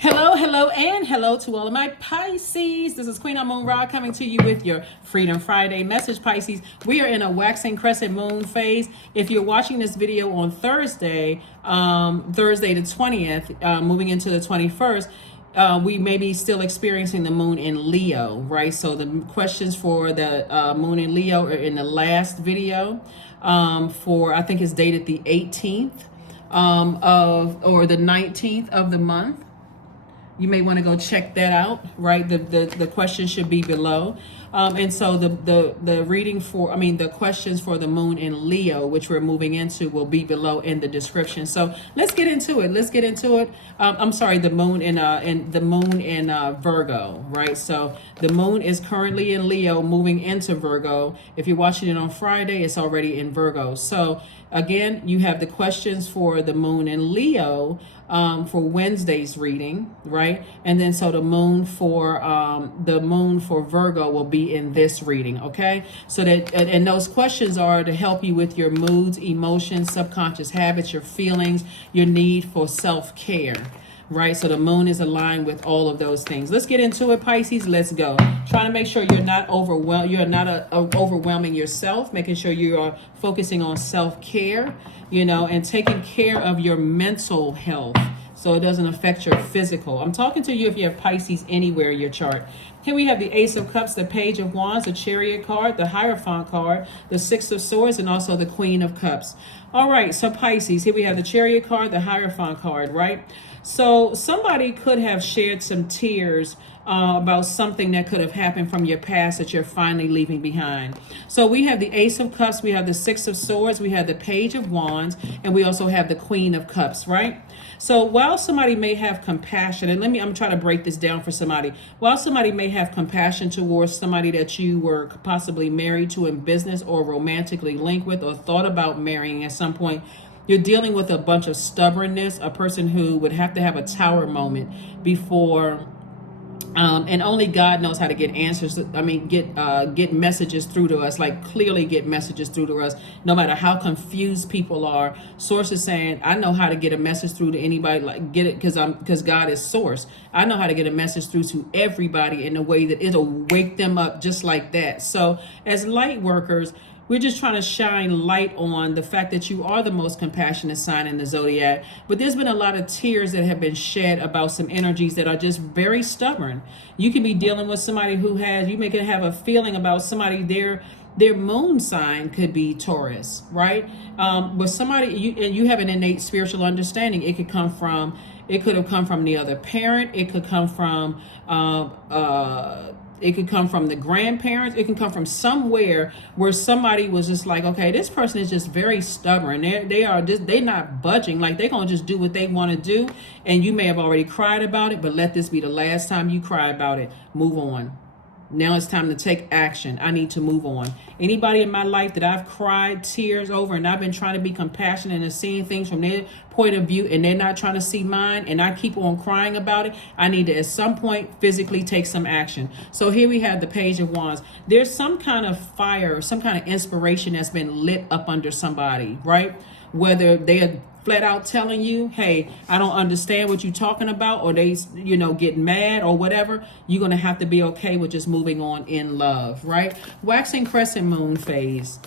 Hello, hello, and hello to all of my Pisces. This is Queen Amun Ra coming to you with your Freedom Friday message, Pisces. We are in a waxing crescent moon phase. If you're watching this video on Thursday, Thursday the 20th, moving into the 21st, we may be still experiencing the moon in Leo, right? So the questions for the moon in Leo are in the last video I think it's dated the 18th or the 19th of the month. You may want to go check that out, right? The question should be below. And so the reading the questions for the moon in Leo, which we're moving into, will be below in the description. So let's get into it. I'm sorry, the moon in Virgo, right? So the moon is currently in Leo, moving into Virgo. If you're watching it on Friday, it's already in Virgo. So again, you have the questions for the moon in Leo for Wednesday's reading, right? And then so the moon for Virgo will be in this reading, okay? So that and those questions are to help you with your moods, emotions, subconscious habits, your feelings, your need for self-care. Right, so the moon is aligned with all of those things. Let's get into it, Pisces. Let's go. Trying to make sure you're not overwhelmed. You're not overwhelming yourself. Making sure you are focusing on self-care, and taking care of your mental health, so it doesn't affect your physical. I'm talking to you if you have Pisces anywhere in your chart. Here we have the Ace of Cups, the Page of Wands, the Chariot card, the Hierophant card, the Six of Swords, and also the Queen of Cups. All right, so Pisces, here we have the Chariot card, the Hierophant card, right? So somebody could have shared some tears about something that could have happened from your past that you're finally leaving behind. So we have the Ace of Cups, we have the Six of Swords, we have the Page of Wands, and we also have the Queen of Cups, right? So while somebody may have compassion, and I'm trying to break this down for somebody. While somebody may have compassion towards somebody that you were possibly married to in business or romantically linked with or thought about marrying at some point, you're dealing with a bunch of stubbornness, a person who would have to have a tower moment before, and only God knows how to get answers. Get messages through to us, like clearly get messages through to us, no matter how confused people are. Source is saying, I know how to get a message through to anybody, like get it, because God is source. I know how to get a message through to everybody in a way that it'll wake them up just like that. So as light workers, we're just trying to shine light on the fact that you are the most compassionate sign in the zodiac. But there's been a lot of tears that have been shed about some energies that are just very stubborn. You can be dealing with somebody you may have a feeling about somebody, their moon sign could be Taurus, right? But somebody, you have an innate spiritual understanding. It could have come from the other parent. It could come from the grandparents. It can come from somewhere where somebody was just like, okay, this person is just very stubborn. They're not budging. Like they're gonna just do what they want to do. And you may have already cried about it, but let this be the last time you cry about it. Move on. Now it's time to take action. I need to move on. Anybody in my life that I've cried tears over and I've been trying to be compassionate and seeing things from their point of view and they're not trying to see mine and I keep on crying about it, I need to at some point physically take some action. So here we have the Page of Wands. There's some kind of fire, some kind of inspiration that's been lit up under somebody, right? Whether they are flat out telling you, hey, I don't understand what you're talking about, or they, get mad or whatever, you're going to have to be okay with just moving on in love, right? Waxing crescent moon phase.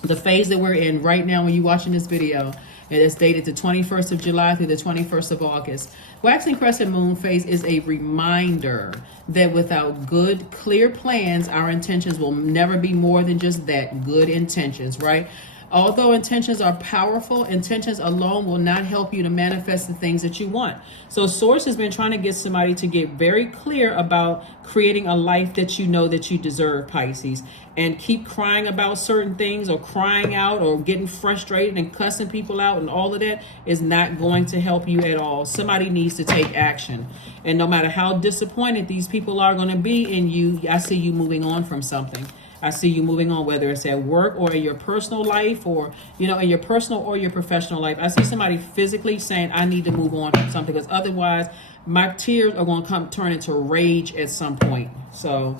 The phase that we're in right now when you're watching this video, it is dated the 21st of July through the 21st of August. Waxing crescent moon phase is a reminder that without good, clear plans, our intentions will never be more than just that, good intentions, right? Although intentions are powerful, intentions alone will not help you to manifest the things that you want. So Source has been trying to get somebody to get very clear about creating a life that you know that you deserve, Pisces. And keep crying about certain things or crying out or getting frustrated and cussing people out and all of that is not going to help you at all. Somebody needs to take action. And no matter how disappointed these people are going to be in you, I see you moving on from something. I see you moving on, whether it's at work or in your personal life or, in your personal or your professional life. I see somebody physically saying, I need to move on from something, because otherwise my tears are going to turn into rage at some point. So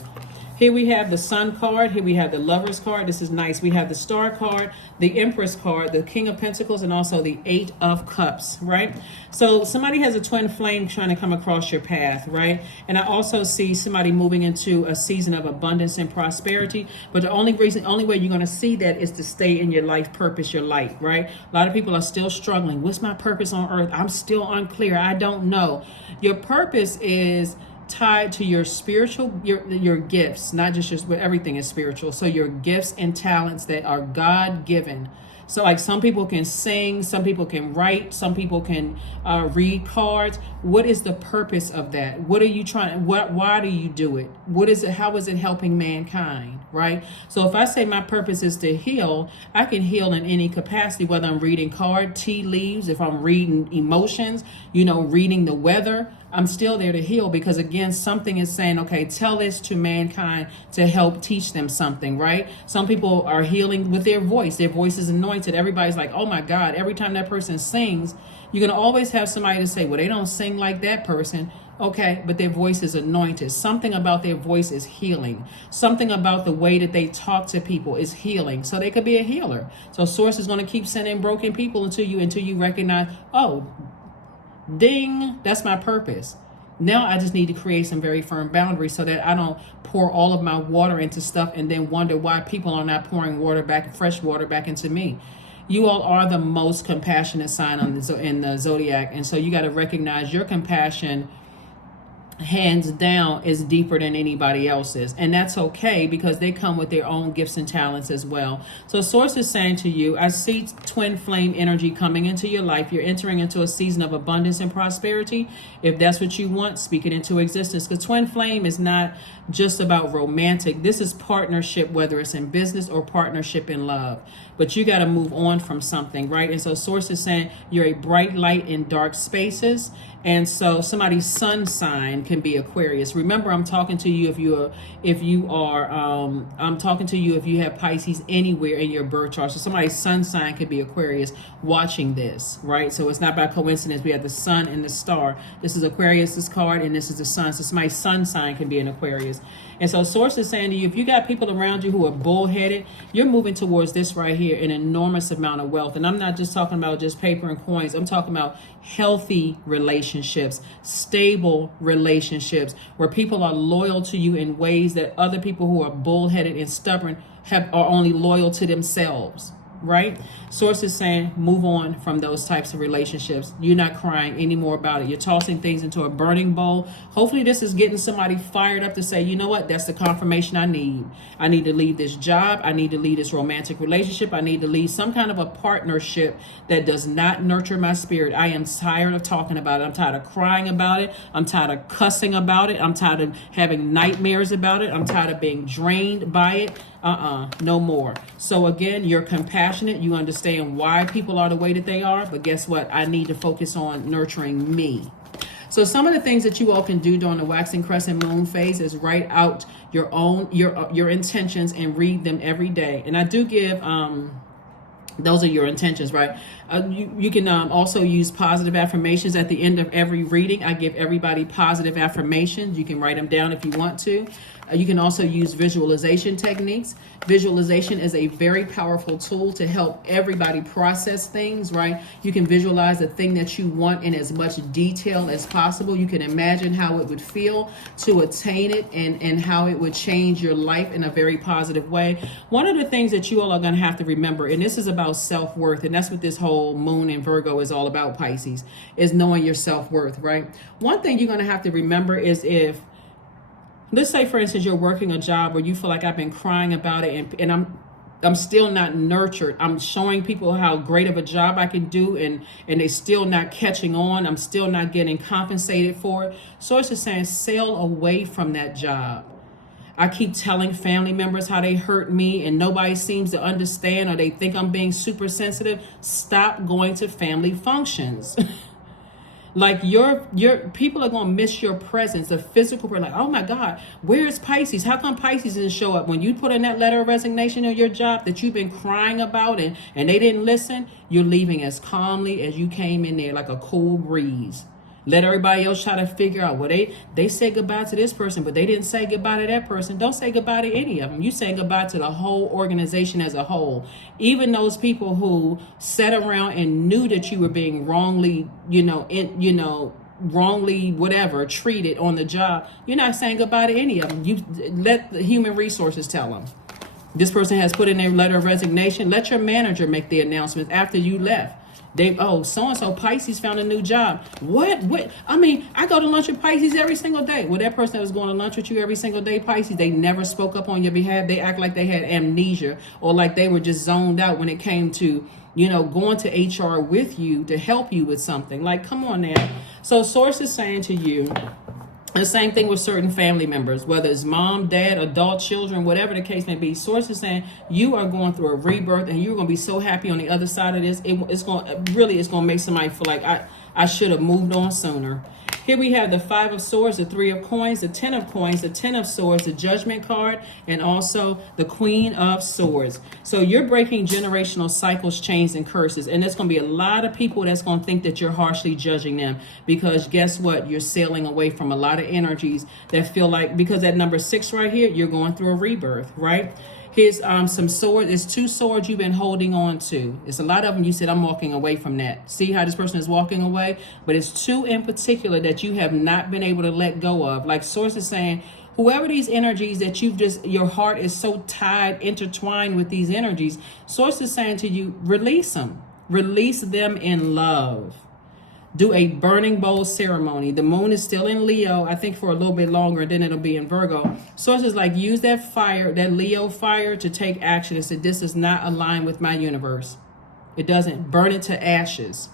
Here we have the Sun card. Here we have the Lovers card. This is nice. We have the Star card, the Empress card, the King of Pentacles, and also the Eight of Cups, right? So somebody has a twin flame trying to come across your path, right? And I also see somebody moving into a season of abundance and prosperity. But the only way you're going to see that is to stay in your life purpose, your light, right? A lot of people are still struggling. What's my purpose on earth? I'm still unclear. I don't know. Your purpose is tied to your spiritual, your gifts, not just but everything is spiritual. So your gifts and talents that are God given. So like some people can sing, some people can write, some people can read cards. What is the purpose of that? What are you trying? Why do you do it? What is it? How is it helping mankind? Right? So if I say my purpose is to heal, I can heal in any capacity, whether I'm reading tea leaves, if I'm reading emotions, reading the weather. I'm still there to heal because, again, something is saying, okay, tell this to mankind to help teach them something, right? Some people are healing with their voice. Their voice is anointed. Everybody's like, oh, my God, every time that person sings, you're going to always have somebody to say, well, they don't sing like that person. Okay, but their voice is anointed. Something about their voice is healing. Something about the way that they talk to people is healing. So they could be a healer. So Source is going to keep sending broken people until you recognize, oh, ding, that's my purpose. Now I just need to create some very firm boundaries so that I don't pour all of my water into stuff and then wonder why people are not pouring fresh water back into me. You all are the most compassionate sign in the Zodiac. And so you got to recognize your compassion, hands down, is deeper than anybody else's, and that's okay because they come with their own gifts and talents as well. So Source is saying to you, I see twin flame energy coming into your life. You're entering into a season of abundance and prosperity. If that's what you want, speak it into existence, because twin flame is not just about romantic. This is partnership, whether it's in business or partnership in love. But you got to move on from something, right? And so Source is saying you're a bright light in dark spaces. And so somebody's sun sign can be Aquarius. Remember, I'm talking to you I'm talking to you if you have Pisces anywhere in your birth chart. So somebody's sun sign could be Aquarius watching this, right? So it's not by coincidence. We have the sun and the star. This is Aquarius's card, and this is the sun. So somebody's sun sign can be an Aquarius. And so Source is saying to you, if you got people around you who are bullheaded, you're moving towards this right here, an enormous amount of wealth. And I'm not just talking about just paper and coins. I'm talking about healthy relationships, stable relationships, where people are loyal to you in ways that other people who are bullheaded and stubborn are only loyal to themselves. Right? Source is saying move on from those types of relationships. You're not crying anymore about it. You're tossing things into a burning bowl. Hopefully this is getting somebody fired up to say, you know what, that's the confirmation I need. I need to leave this job. I need to leave this romantic relationship. I need to leave some kind of a partnership that does not nurture my spirit. I am tired of talking about it. I'm tired of crying about it. I'm tired of cussing about it. I'm tired of having nightmares about it. I'm tired of being drained by it. No more. So again, you're compassionate. You understand why people are the way that they are. But guess what? I need to focus on nurturing me. So some of the things that you all can do during the waxing crescent moon phase is write out your intentions and read them every day. And I do give those are your intentions, right? You can also use positive affirmations at the end of every reading. I give everybody positive affirmations. You can write them down if you want to. You can also use visualization techniques. Visualization is a very powerful tool to help everybody process things, right? You can visualize the thing that you want in as much detail as possible. You can imagine how it would feel to attain it and how it would change your life in a very positive way. One of the things that you all are going to have to remember, and this is about self-worth, and that's what this whole moon in Virgo is all about, Pisces, is knowing your self-worth, right? One thing you're going to have to remember is let's say, for instance, you're working a job where you feel like I've been crying about it and I'm still not nurtured. I'm showing people how great of a job I can do and they're still not catching on. I'm still not getting compensated for it. So it's just saying sail away from that job. I keep telling family members how they hurt me and nobody seems to understand, or they think I'm being super sensitive. Stop going to family functions. Like your people are going to miss your presence, the physical, like, oh my God, where's Pisces? How come Pisces didn't show up? When you put in that letter of resignation on your job that you've been crying about and they didn't listen, you're leaving as calmly as you came in there, like a cool breeze. Let everybody else try to figure out, well, they said goodbye to this person, but they didn't say goodbye to that person. Don't say goodbye to any of them. You say goodbye to the whole organization as a whole. Even those people who sat around and knew that you were being wrongly, wrongly whatever treated on the job. You're not saying goodbye to any of them. You let the human resources tell them. This person has put in their letter of resignation. Let your manager make the announcement after you left. So-and-so Pisces found a new job. What? I mean, I go to lunch with Pisces every single day. Well, that person that was going to lunch with you every single day, Pisces, they never spoke up on your behalf. They act like they had amnesia or like they were just zoned out when it came to, going to HR with you to help you with something. Like, come on now. So source is saying to you, the same thing with certain family members, whether it's mom, dad, adult children, whatever the case may be. Source is saying you are going through a rebirth and you're going to be so happy on the other side of this. It's going to make somebody feel like I should have moved on sooner. Here we have the 5 of Swords, the 3 of Coins, the 10 of Coins, the 10 of Swords, the Judgment card, and also the Queen of Swords. So you're breaking generational cycles, chains, and curses. And there's going to be a lot of people that's going to think that you're harshly judging them because guess what? You're sailing away from a lot of energies that feel like, because that number 6 right here, you're going through a rebirth, right? Here's some swords. It's 2 swords you've been holding on to. It's a lot of them. You said, I'm walking away from that. See how this person is walking away? But it's 2 in particular that you have not been able to let go of. Like Source is saying, whoever these energies that your heart is so tied, intertwined with these energies, Source is saying to you, release them. Release them in love. Do a burning bowl ceremony. The moon is still in Leo, I think for a little bit longer, then it'll be in Virgo. So it's just like use that fire, that Leo fire to take action and say, this is not aligned with my universe. It doesn't. Burn it to ashes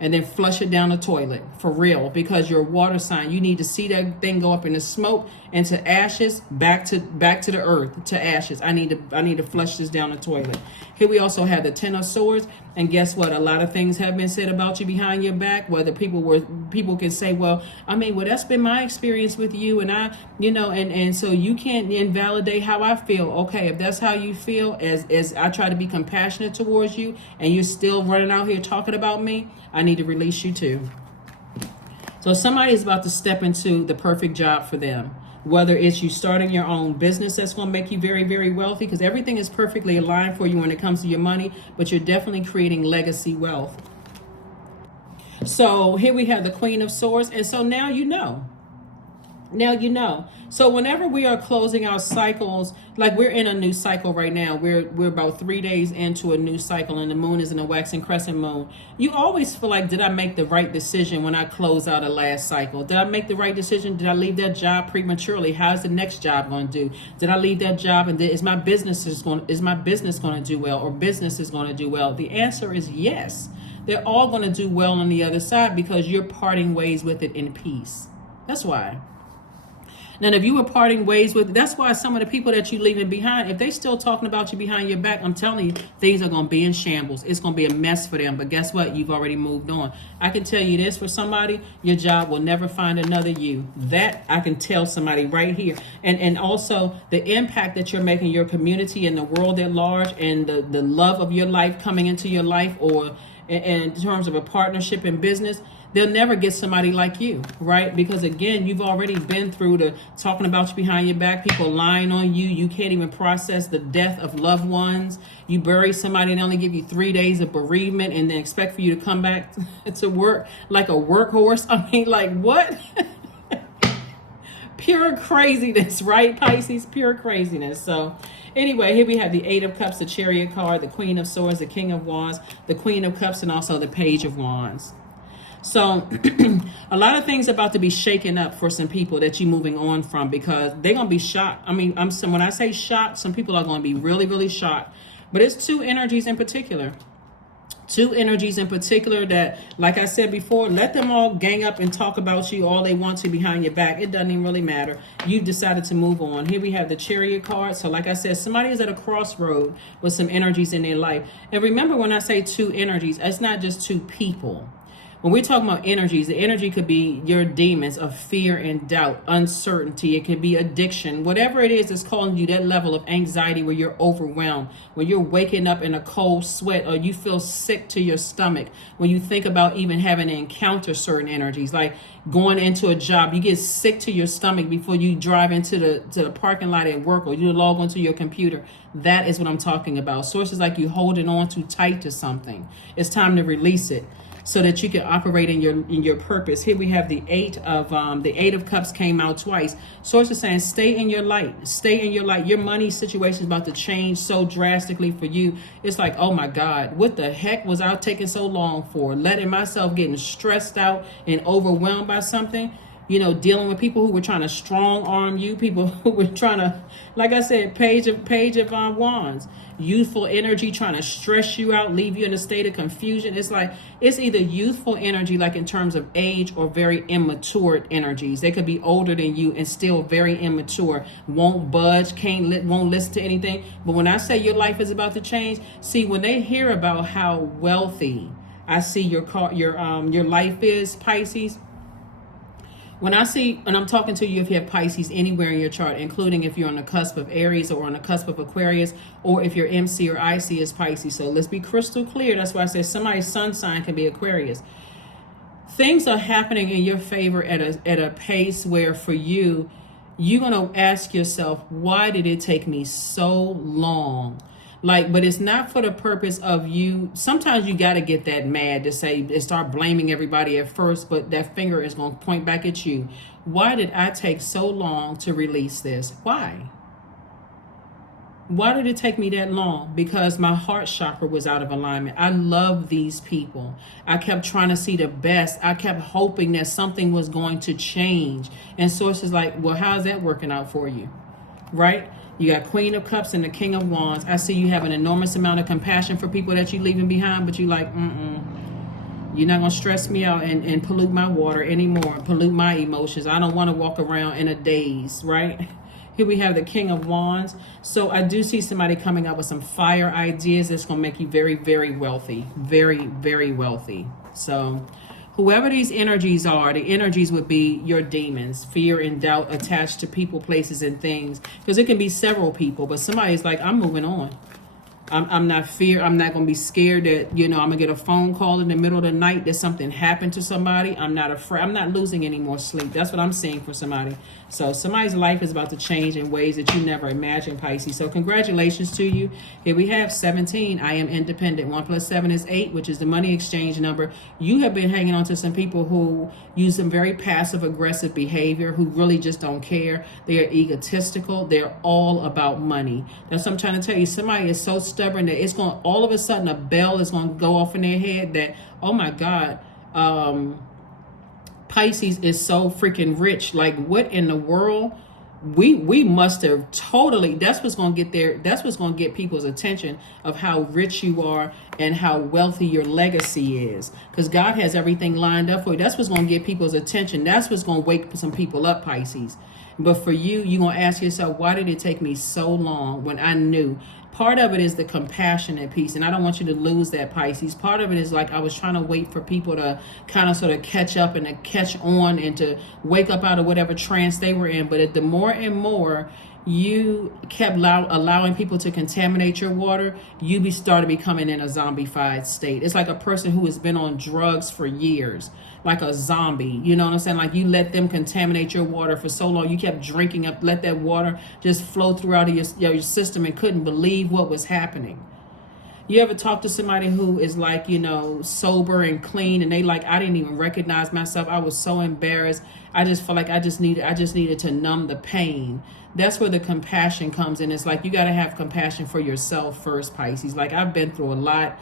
and then flush it down the toilet for real, because you're a water sign. You need to see that thing go up in the smoke into ashes, back to the earth, to ashes. I need to flush this down the toilet. Here we also have the 10 of Swords, and guess what? A lot of things have been said about you behind your back. Whether people can say, well, that's been my experience with you, and and so you can't invalidate how I feel. Okay, if that's how you feel, as I try to be compassionate towards you, and you're still running out here talking about me, I need to release you too. So somebody is about to step into the perfect job for them. Whether it's you starting your own business that's going to make you very, very wealthy, because everything is perfectly aligned for you when it comes to your money, but you're definitely creating legacy wealth. So here we have the Queen of Swords. And so now you know. Now you know. So whenever we are closing our cycles, like we're in a new cycle right now, we're about 3 days into a new cycle, and the moon is in a waxing crescent moon. You always feel like, did I make the right decision when I close out a last cycle? Did I make the right decision? Did I leave that job prematurely? How's the next job going to do? Did I leave that job and is my business going to do well, or business is going to do well? The answer is yes. They're all going to do well on the other side because you're parting ways with it in peace. That's why. Now, if you were parting ways with, that's why some of the people that you're leaving behind, if they still talking about you behind your back, I'm telling you, things are going to be in shambles. It's going to be a mess for them. But guess what? You've already moved on. I can tell you this for somebody, your job will never find another you. That I can tell somebody right here. And also the impact that you're making your community and the world at large, and the love of your life coming into your life, or in terms of a partnership in business, they'll never get somebody like you, right? Because again, you've already been through the talking about you behind your back, people lying on you. You can't even process the death of loved ones. You bury somebody and only give you 3 days of bereavement, and then expect for you to come back to work like a workhorse. I mean, like what? Pure craziness, right, Pisces? Pure craziness. So anyway, here we have the 8 of Cups, the Chariot card, the Queen of Swords, the King of Wands, the Queen of Cups, and also the Page of Wands. So a lot of things about to be shaken up for some people that you're moving on from, because they're going to be shocked. I mean, when I say shocked, some people are going to be really, really shocked. But it's 2 energies in particular. 2 energies in particular that, like I said before, let them all gang up and talk about you all they want to behind your back. It doesn't even really matter. You've decided to move on. Here we have the Chariot card. So like I said, somebody is at a crossroad with some energies in their life. And remember, when I say 2 energies, it's not just 2 people. When we're talking about energies, the energy could be your demons of fear and doubt, uncertainty. It could be addiction, whatever it is that's causing you that level of anxiety where you're overwhelmed, when you're waking up in a cold sweat, or you feel sick to your stomach, when you think about even having to encounter certain energies, like going into a job, you get sick to your stomach before you drive into the parking lot at work, or you log onto your computer. That is what I'm talking about. Sources like you holding on too tight to something. It's time to release it, so that you can operate in your purpose. Here we have the Eight of Cups came out twice. Source is saying, stay in your light. Stay in your light. Your money situation is about to change so drastically for you. It's like, oh my God, what the heck was I taking so long for? Letting myself getting stressed out and overwhelmed by something. You know, dealing with people who were trying to strong arm you, people who were trying to, like I said, page of wands, youthful energy trying to stress you out, leave you in a state of confusion. It's like, it's either youthful energy, like in terms of age, or very immature energies. They could be older than you and still very immature, won't budge, won't listen to anything. But when I say your life is about to change, see, when they hear about how wealthy I see your life is, Pisces. When I'm talking to you, if you have Pisces anywhere in your chart, including if you're on the cusp of Aries or on the cusp of Aquarius, or if your MC or IC is Pisces. So let's be crystal clear. That's why I say somebody's sun sign can be Aquarius. Things are happening in your favor at a pace where for you, you're going to ask yourself, why did it take me so long? Like, but it's not for the purpose of you. Sometimes you got to get that mad to say and start blaming everybody at first, but that finger is going to point back at you. Why did I take so long to release this? Why? Why did it take me that long? Because my heart chakra was out of alignment. I love these people. I kept trying to see the best. I kept hoping that something was going to change. And sources like, well, how's that working out for you? Right? You got Queen of Cups and the King of Wands. I see you have an enormous amount of compassion for people that you're leaving behind, but you like, you're not going to stress me out and pollute my water anymore, pollute my emotions. I don't want to walk around in a daze, right? Here we have the King of Wands. So I do see somebody coming up with some fire ideas that's going to make you very, very wealthy. Very, very wealthy. So whoever these energies are, the energies would be your demons, fear and doubt attached to people, places, and things. Because it can be several people, but somebody's like, I'm moving on. I'm not I'm not going to be scared that, I'm going to get a phone call in the middle of the night that something happened to somebody. I'm not afraid. I'm not losing any more sleep. That's what I'm seeing for somebody. So somebody's life is about to change in ways that you never imagined, Pisces. So congratulations to you. Here we have 17. I am independent. 1 + 7 is 8, which is the money exchange number. You have been hanging on to some people who use some very passive aggressive behavior, who really just don't care. They are egotistical. They're all about money. That's what I'm trying to tell you. Somebody is so stubborn that it's going, all of a sudden a bell is going to go off in their head that, oh my God, Pisces is so freaking rich. Like, what in the world? We must have totally, that's what's going to get people's attention, of how rich you are and how wealthy your legacy is, because God has everything lined up for you. That's what's going to get people's attention. That's what's going to wake some people up, Pisces. But for you, you're going to ask yourself, why did it take me so long when I knew? Part of it is the compassionate piece, and I don't want you to lose that, Pisces. Part of it is like, I was trying to wait for people to kind of sort of catch up and to catch on and to wake up out of whatever trance they were in. But the more and more you kept allowing people to contaminate your water, you started becoming in a zombified state. It's like a person who has been on drugs for years, like a zombie. You know what I'm saying? Like, you let them contaminate your water for so long. You kept drinking up, let that water just flow throughout your system and couldn't believe what was happening. You ever talk to somebody who is like, sober and clean, and they like, I didn't even recognize myself. I was so embarrassed. I just felt like I just needed to numb the pain. That's where the compassion comes in. It's like, you got to have compassion for yourself first, Pisces. Like, I've been through a lot.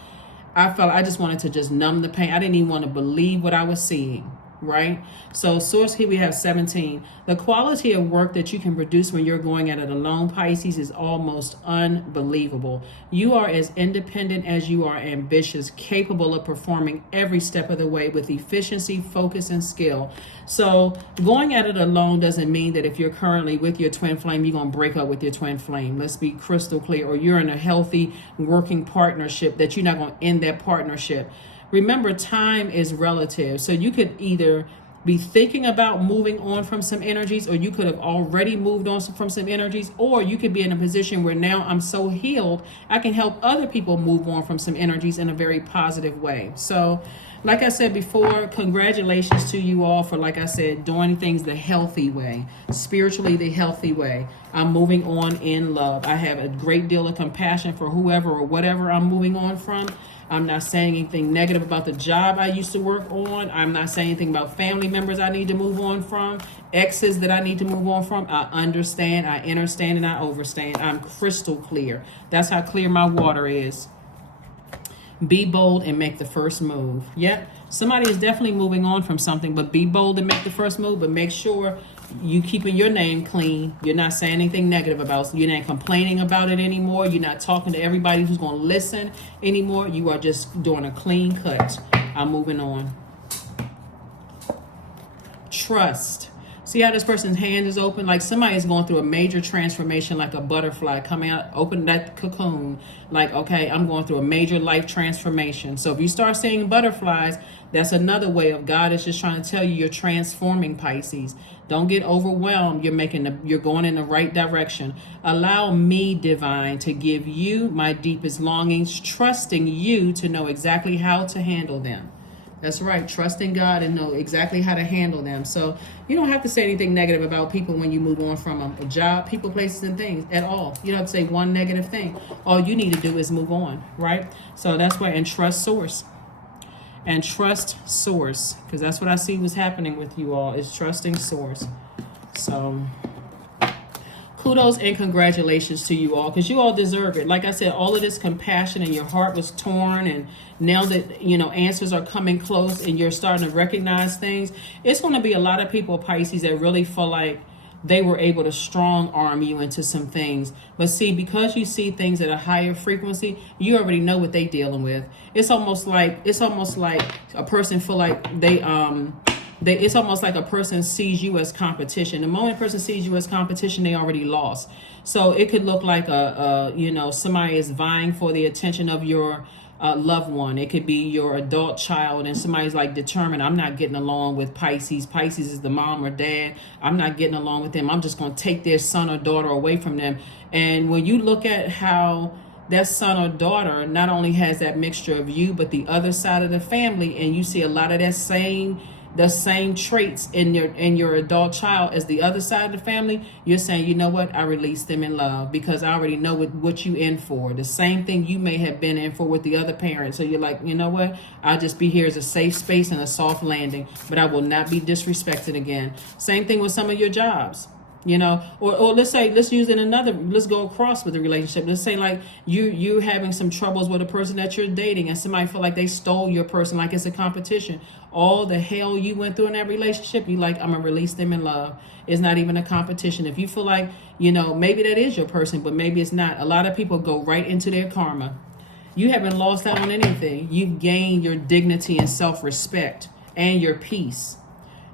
I felt I just wanted to just numb the pain. I didn't even want to believe what I was seeing. Right? So source, here we have 17. The quality of work that you can produce when you're going at it alone, Pisces, is almost unbelievable. You are as independent as you are ambitious, capable of performing every step of the way with efficiency, focus, and skill. So going at it alone doesn't mean that if you're currently with your twin flame, you're going to break up with your twin flame. Let's be crystal clear. Or you're in a healthy working partnership, that you're not going to end that partnership. remember, time is relative. So you could either be thinking about moving on from some energies, or you could have already moved on from some energies, or you could be in a position where now I'm so healed, I can help other people move on from some energies in a very positive way. So like I said before, congratulations to you all for, like I said, doing things the healthy way, spiritually the healthy way. I'm moving on in love. I have a great deal of compassion for whoever or whatever I'm moving on from. I'm not saying anything negative about the job I used to work on. I'm not saying anything about family members I need to move on from, exes that I need to move on from. I understand, I understand, and I overstand. I'm crystal clear. That's how clear my water is. Be bold and make the first move. Yep, somebody is definitely moving on from something, but be bold and make the first move. But make sure you keeping your name clean. You're not saying anything negative about it. You're not complaining about it anymore. You're not talking to everybody who's going to listen anymore. You are just doing a clean cut. I'm moving on. Trust. See how this person's hand is open? Like somebody is going through a major transformation, like a butterfly coming out, open that cocoon. Like, okay, I'm going through a major life transformation. So if you start seeing butterflies, that's another way of God is just trying to tell you you're transforming, Pisces. Don't get overwhelmed. You're going in the right direction. Allow me, divine, to give you my deepest longings, trusting you to know exactly how to handle them. That's right. Trusting God and know exactly how to handle them. So you don't have to say anything negative about people when you move on from a job, people, places, and things at all. You don't have to say one negative thing. All you need to do is move on, right? So that's why, and trust source. And trust source. Because that's what I see was happening with you all, is trusting source. So kudos and congratulations to you all, because you all deserve it. Like I said, all of this compassion, and your heart was torn, and now that, you know, answers are coming close and you're starting to recognize things, it's going to be a lot of people, Pisces, that really feel like they were able to strong arm you into some things. But see, because you see things at a higher frequency, you already know what they're dealing with. It's almost like a person feel like it's almost like a person sees you as competition. The moment a person sees you as competition, they already lost. So it could look like somebody is vying for the attention of your loved one. It could be your adult child, and somebody's like determined, I'm not getting along with Pisces. Pisces is the mom or dad. I'm not getting along with them. I'm just going to take their son or daughter away from them. And when you look at how that son or daughter not only has that mixture of you, but the other side of the family, and you see a lot of the same traits in your adult child as the other side of the family, you're saying, you know what, I release them in love, because I already know what you in for. The same thing you may have been in for with the other parent. So you're like, you know what, I'll just be here as a safe space and a soft landing, but I will not be disrespected again. Same thing with some of your jobs. You know, or let's go across with the relationship. Let's say like you having some troubles with a person that you're dating, and somebody feel like they stole your person, like it's a competition. All the hell you went through in that relationship, you like, I'm gonna release them in love. It's not even a competition. If you feel like, you know, maybe that is your person, but maybe it's not. A lot of people go right into their karma. You haven't lost out on anything. You've gained your dignity and self-respect and your peace.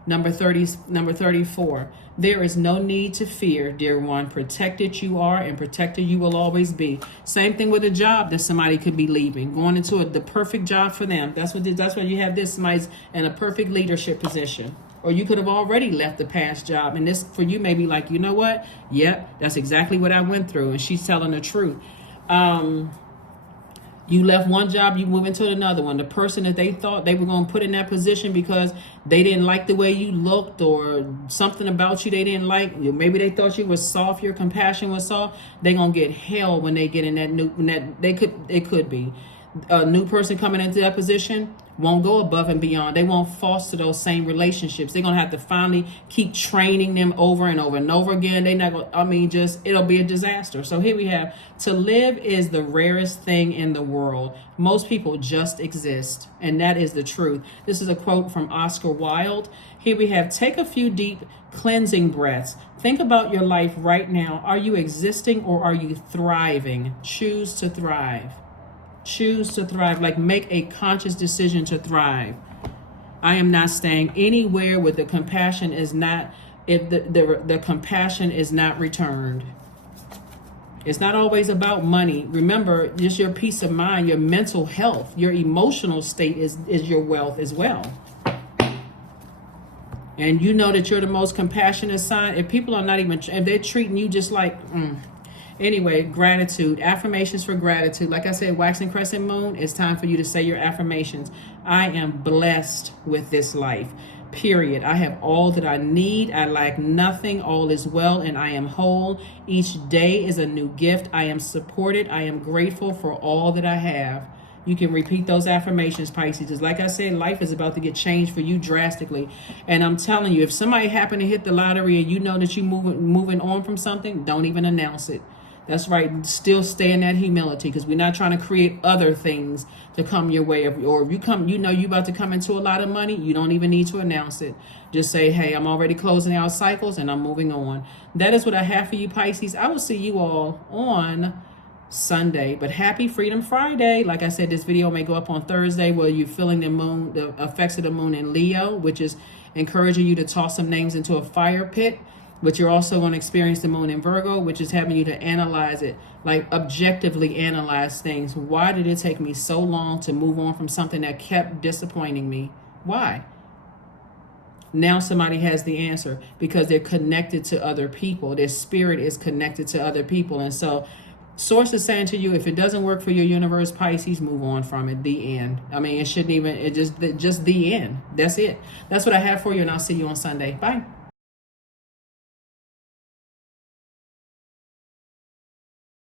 Number 34. There is no need to fear, dear one. Protected you are, and protected you will always be. Same thing with a job that somebody could be leaving, going into the perfect job for them. That's what you have. This somebody's in a perfect leadership position, or you could have already left the past job, and this for you may be like, you know what? Yep, that's exactly what I went through, and she's telling the truth. You left one job, you move into another one. The person that they thought they were going to put in that position because they didn't like the way you looked, or something about you they didn't like. Maybe they thought you were soft, your compassion was soft. They're going to get hell when they get in it could be. A new person coming into that position won't go above and beyond. They won't foster those same relationships. They're going to have to finally keep training them over and over and over again. They're not going it'll be a disaster. So here we have, to live is the rarest thing in the world. Most people just exist. And that is the truth. This is a quote from Oscar Wilde. Here we have, take a few deep cleansing breaths. Think about your life right now. Are you existing or are you thriving? Choose to thrive. Choose to thrive. Like, make a conscious decision to thrive. I am not staying anywhere where the compassion is not, if the compassion is not returned. It's not always about money. Remember, just your peace of mind, your mental health, your emotional state is your wealth as well. And you know that you're the most compassionate sign. If people are not even, if they're treating you just like, Anyway, gratitude, affirmations for gratitude. Like I said, waxing crescent moon, it's time for you to say your affirmations. I am blessed with this life, period. I have all that I need. I lack nothing. All is well and I am whole. Each day is a new gift. I am supported. I am grateful for all that I have. You can repeat those affirmations, Pisces. Just like I said, life is about to get changed for you drastically. And I'm telling you, if somebody happened to hit the lottery and you know that you're moving on from something, don't even announce it. That's right. Still stay in that humility, because we're not trying to create other things to come your way. Or if you come, you know, you're about to come into a lot of money, you don't even need to announce it. Just say, hey, I'm already closing out cycles and I'm moving on. That is what I have for you, Pisces. I will see you all on Sunday, but happy Freedom Friday. Like I said, this video may go up on Thursday, where you're feeling the moon, the effects of the moon in Leo, which is encouraging you to toss some names into a fire pit. But you're also going to experience the moon in Virgo, which is having you to analyze it, like objectively analyze things. Why did it take me so long to move on from something that kept disappointing me? Why? Now somebody has the answer, because they're connected to other people. Their spirit is connected to other people. And so Source is saying to you, if it doesn't work for your universe, Pisces, move on from it. The end. I mean, it shouldn't even, just the end. That's it. That's what I have for you, and I'll see you on Sunday. Bye.